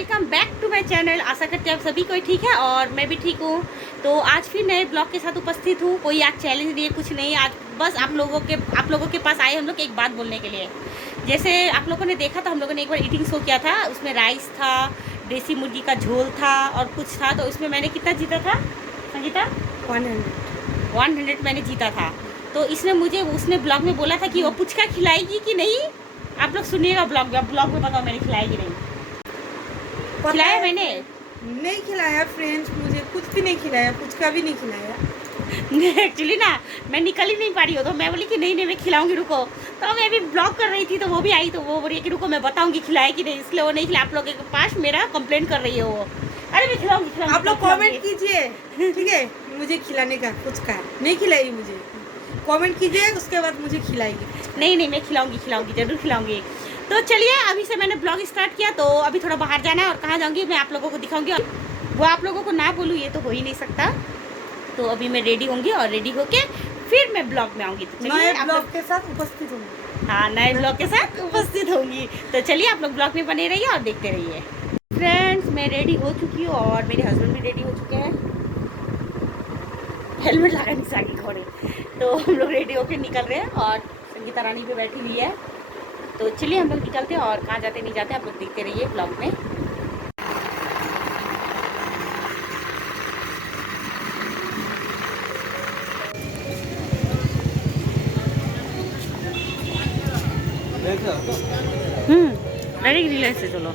Welcome back to my channel. आशा करते हैं आप सभी कोई ठीक है और मैं भी ठीक हूँ। तो आज फिर नए ब्लॉग के साथ उपस्थित हूँ। कोई आज चैलेंज नहीं है, कुछ नहीं। आज बस आप लोगों के पास आए हम लोग एक बात बोलने के लिए। जैसे आप लोगों ने देखा था, हम लोगों ने एक बार ईटिंग शो किया था। उसमें राइस था, देसी मुर्गी का झोल था और कुछ था। तो उसमें मैंने कितना जीता था संगीता? 100 मैंने जीता था। तो उसने ब्लॉग में बोला था कि वो पुचका खिलाएगी कि नहीं। आप लोग सुनिएगा ब्लॉग में बताओ मैंने खिलाई कि नहीं। खिलाया मैंने नहीं खिलाया फ्रेंड्स, मुझे कुछ भी नहीं खिलाया, पुचका भी नहीं खिलाया। एक्चुअली ना मैं निकल ही नहीं पा रही हूँ, तो मैं बोली कि नहीं मैं खिलाऊंगी, रुको। तो मैं अभी ब्लॉग कर रही थी तो वो भी आई, तो वो बोली कि रुको मैं बताऊंगी खिलाए कि नहीं। इसलिए वो नहीं खिला। आप लोगों के पास मेरा कंप्लेंट कर रही है वो। अरे मैं खिलाऊंगी। आप लोग कमेंट कीजिए, ठीक है, मुझे खिलाने का पुचका नहीं खिलाई मुझे। कमेंट कीजिए, उसके बाद मुझे खिलाएगी। नहीं मैं खिलाऊंगी जरूर खिलाऊंगी। तो चलिए अभी से मैंने ब्लॉग स्टार्ट किया, तो अभी थोड़ा बाहर जाना है और कहाँ जाऊँगी मैं आप लोगों को दिखाऊंगी। वो आप लोगों को ना बोलूँ ये तो हो ही नहीं सकता। तो अभी मैं रेडी होंगी और रेडी होके फिर मैं ब्लॉग में आऊँगी। तो नए ब्लॉग के साथ उपस्थित होंगी। हाँ, नए ब्लॉग के साथ उपस्थित होंगी। तो चलिए आप लोग ब्लॉग में बने रहिए और देखते रहिए। फ्रेंड्स मैं रेडी हो चुकी हूँ और मेरे हस्बैंड भी रेडी हो चुके हैं। हेलमेट लगा नहीं सागी घोड़े। तो हम लोग रेडी होके निकल रहे हैं और संगीता रानी पे बैठी हुई है। तो चलिए हम लोग निकलते हैं और कहाँ जाते नहीं जाते आप लोग देखते रहिए ब्लॉग में। डायरेक्ट रिलायंस से चलो।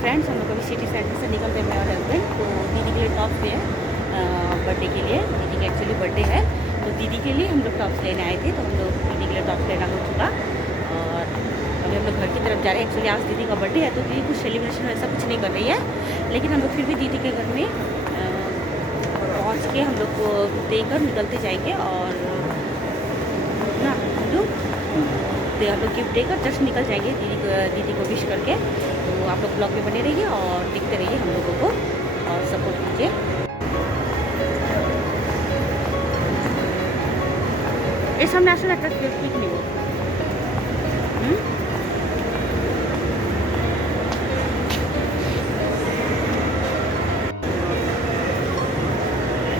फ्रेंड्स हम लोग अभी सिटी सेंटर से निकलते हैं, मेरे हस्बैंड तो दीदी के लिए टॉप्स लिए बर्थडे के लिए। दीदी का एक्चुअली बर्थडे है, तो दीदी के लिए हम लोग टॉप्स लेने आए थे। तो हम लोग दीदी के लिए टॉप्स लेना हो चुका और अभी हम लोग घर की तरफ जा रहे हैं। एक्चुअली आज दीदी का बर्थडे है तो दीदी कुछ सेलिब्रेशन ऐसा कुछ नहीं कर रही है, लेकिन हम लोग फिर भी दीदी के घर में पहुँच के हम लोग को देकर निकलते जाएंगे और ना हम लोग गिफ्ट देकर जस्ट निकल जाएंगे दीदी को विश करके। तो आप लोग ब्लॉग में बने रहिए और देखते रहिए हम लोगों को और सपोर्ट कीजिए। ये सामने আসলে একটা পিক নেব।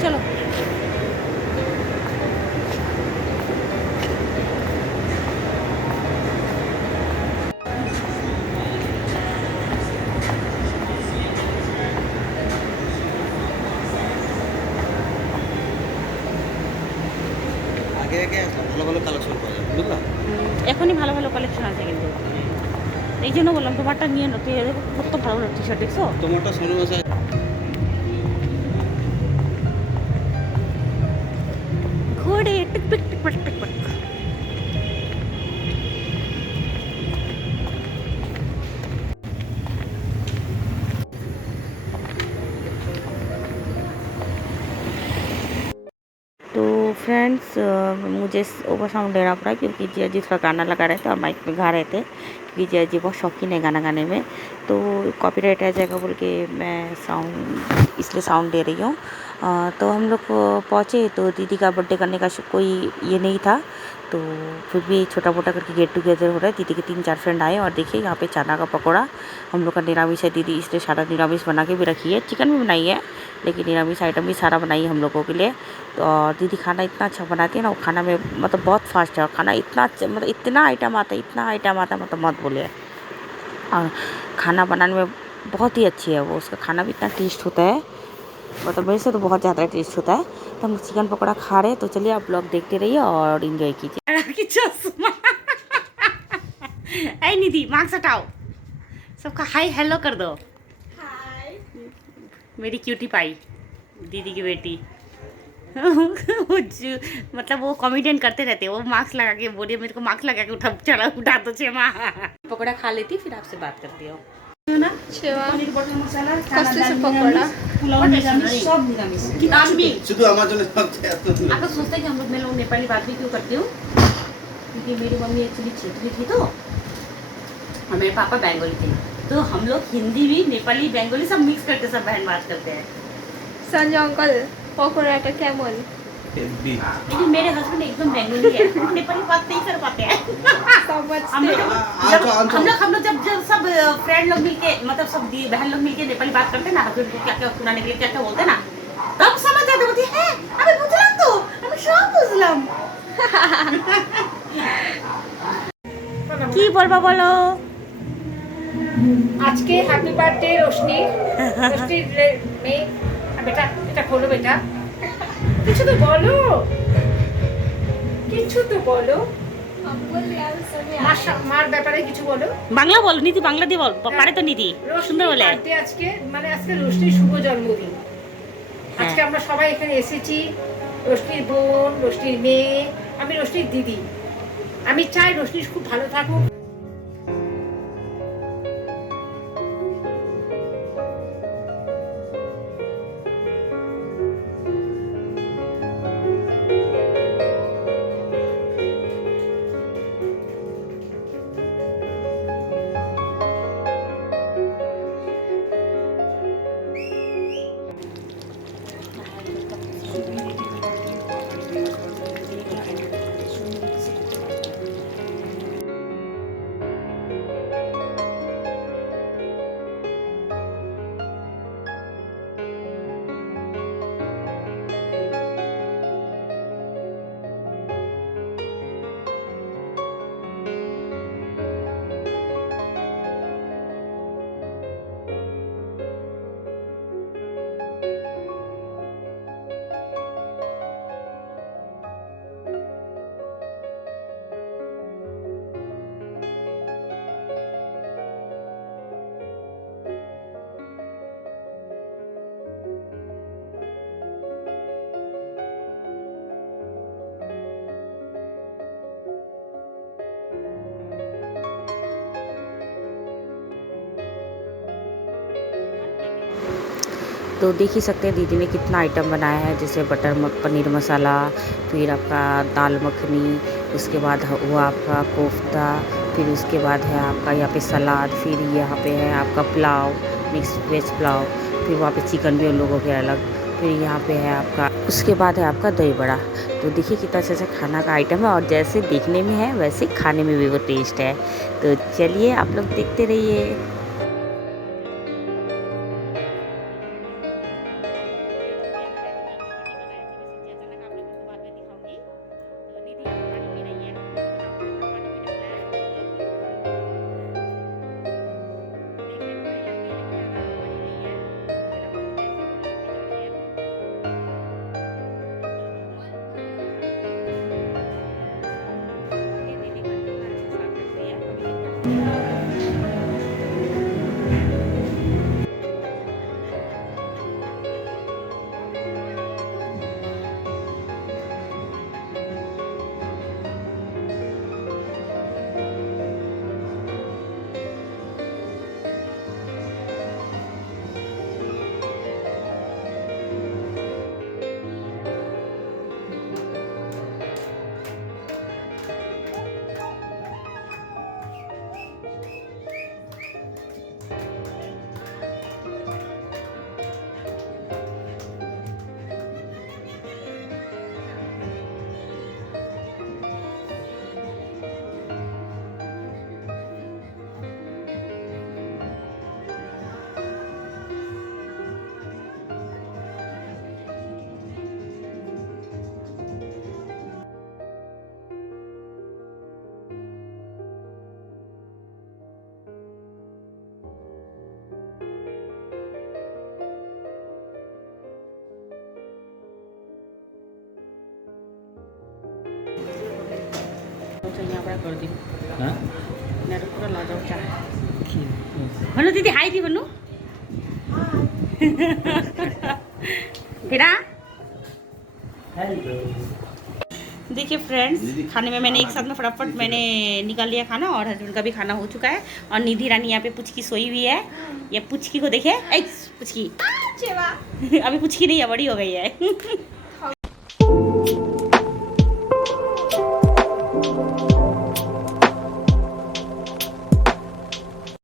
चलो ভালো ভালো কালেকশন পাওয়া যায়, বুঝলা? এখনই ভালো ভালো কালেকশন আছে কিন্তু, এই জন্য বললাম তোমারটা নিয়ে নাও। তুই কত ভালো ভালো টি শার্ট দেখছো? তোমারটা শোরুম আছে। ঘোড়ে টিক টিক টিক টিক টিক টিক। तो फ्रेंड्स मुझे ओवर साउंड लेना पड़ा क्योंकि जिया जी थोड़ा गाना लगा रहे थे और माइक में गा रहे थे क्योंकि जिया जी बहुत शौकीन है गाना गाने में। तो कॉपीराइट आ जाएगा बोल के मैं इसलिए साउंड दे रही हूँ। तो हम लोग पहुँचे तो दीदी का बर्थडे करने का कोई ये नहीं था। तो फिर भी छोटा मोटा करके गेट टुगेदर हो रहा है। दीदी के 3-4 फ्रेंड आए और देखिए यहाँ पे चना का पकौड़ा हम लोग का निरामिष है। दीदी इसने सारा निरामिष बना के भी रखी है, चिकन भी बनाई है, लेकिन निरामिष आइटम भी सारा बनाई है हम लोगों के लिए। तो और दीदी खाना इतना अच्छा बनाती है ना, वो खाना में मतलब बहुत फास्ट है और खाना इतना मतलब इतना आइटम आता है, इतना आइटम आता है मतलब मत बोलिए। और खाना बनाने में बहुत ही अच्छी है वो, उसका खाना भी इतना टेस्ट होता है, मतलब मेरे से तो बहुत ज़्यादा टेस्ट होता है। तो हम चिकन पकौड़ा खा रहे हैं, तो चलिए आप ब्लॉग देखते रहिए और इन्जॉय कीजिए। चश्मा ऐ निधि मार्क्स हटाओ, सबका हाय हेलो कर दो। हाय मेरी क्यूटी पाई दीदी की बेटी। मतलब वो कॉमेडियन करते रहते हैं, वो मार्क्स लगा के बोलिए मेरे को मार्क्स लगा के उठा दो छेमा। पकौड़ा खा लेती फिर आपसे बात करती हो ना। पनीर बटर मसाला सब निरामिष नाम भी শুধু আমার জন্য ভাবছে এত आप लोग सोचते हैं कि मैं लोग नेपाली बात भी क्यों करती हूँ, क्योंकि मेरी मम्मी एक्चुअली क्षेत्रीय थी तो और मेरे पापा बंगाली थे, तो हम लोग हिंदी भी नेपाली बंगाली सब मिक्स करके सब बहन बात करते हैं। संजय अंकल पकौड़ाটা কেমন? लेकिन मेरे हस्बैंड एकदम बंगाली है, नेपाली बात नहीं कर पाते हैं। हम लोग जब सब फ्रेंड लोग मिलके मतलब सब बहन लोग मिलके नेपाली बात करते हैं ना, हस्बैंड को क्या क्या सुनाने के लिए क्या क्या बोलते हैं ना, तब समझ जाते, बोलती है আমি বুঝলাম তো, আমি সব বুঝলাম। কি বলবা বলো? আজকে হ্যাপি বার্থডे रोशनी रोशनी में बेटा এটা খোলো বেটা, কিছু তো বলো, কিছু তো বলো, মার ব্যাপারে কিছু বলো। বাংলা বল নীতি, বাংলা দিয়ে বল, পারে তো নীতি সুন্দর বলে। আজকে মানে আজকে রোশনির শুভ জন্মদিন, আজকে আমরা সবাই এখানে এসেছি, রোশনির বোন, রোশনির মেয়ে, আমি রোশনির দিদি। আমি চাই রোশনি খুব ভালো থাকুক। तो देख ही सकते हैं दीदी ने कितना आइटम बनाया है, जैसे पनीर मसाला, फिर आपका दाल मखनी, उसके बाद हुआ आपका कोफ्ता, फिर उसके बाद है आपका यहाँ पे सलाद, फिर यहाँ पे है आपका पुलाव, मिक्स वेज पुलाव, फिर वहाँ पे चिकन भी उन लोगों के अलग, फिर यहाँ पे है आपका, उसके बाद है आपका दही बड़ा। तो देखिए कितना अच्छा अच्छा खाना का आइटम है, और जैसे देखने में है वैसे खाने में भी वो टेस्ट है। तो चलिए आप लोग देखते रहिए। तो यहाँ पर कर दी হ্যাঁ मेरे पूरा ला जाओ चाय भन्नु दीदी हाई दी भन्नु भिड़ा देखिए फ्रेंड्स खाने में मैंने एक साथ में फटाफट मैंने निकाल लिया खाना और हस्बैंड का भी खाना हो चुका है और निधि रानी यहाँ पे पुचकी सोई हुई है। ये पुचकी को देखे पुचकी अभी पुचकी नहीं है, बड़ी हो गई है।